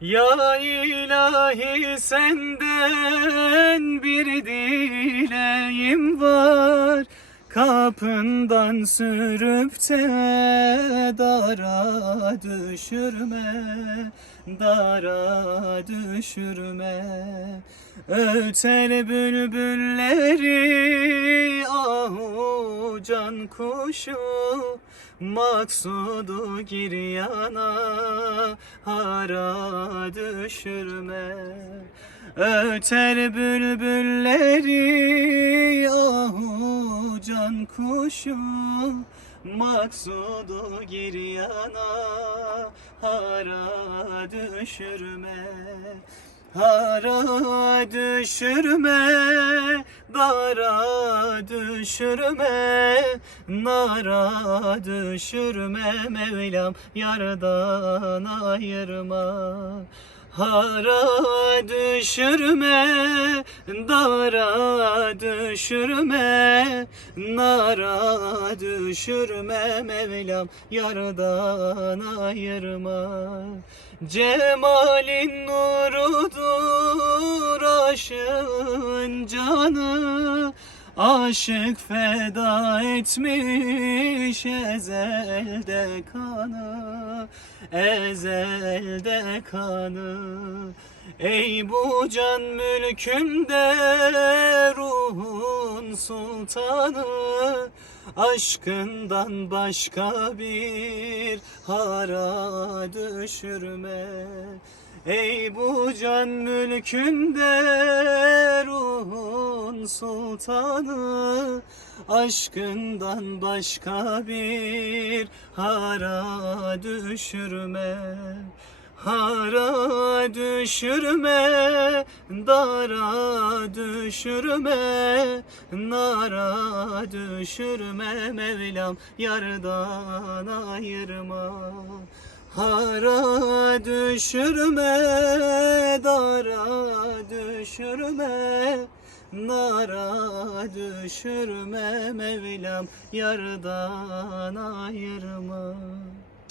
Ya ilahi senden bir dileğim var, kapından sürüp de dara düşürme, dara düşürme. Öter bülbülleri ahu can kuşu, maksudu giryana hara düşürme. Öter bülbülleri ahu can kuşu, maksudu giryana hara düşürme. Hara düşürme, dara düşürme, nara düşürme, Mevlam yardan ayırma. Hara düşürme, dara düşürme, nara düşürme, Mevlam yardan ayırma. Cemalin nurudur aşığın canı, aşık feda etmiş ezelde kanı, ezelde kanı. Ey bu can mülkünde ruhun sultanı, aşkından başka bir hara düşürme. Ey bu can mülkünde ruhun sultanı, aşkından başka bir hara düşürme. Hara düşürme, dara düşürme, nara düşürme, Mevlam yardan ayırma. Hara düşürme, dara düşürme, nara düşürme, Mevlam yardan ayırma.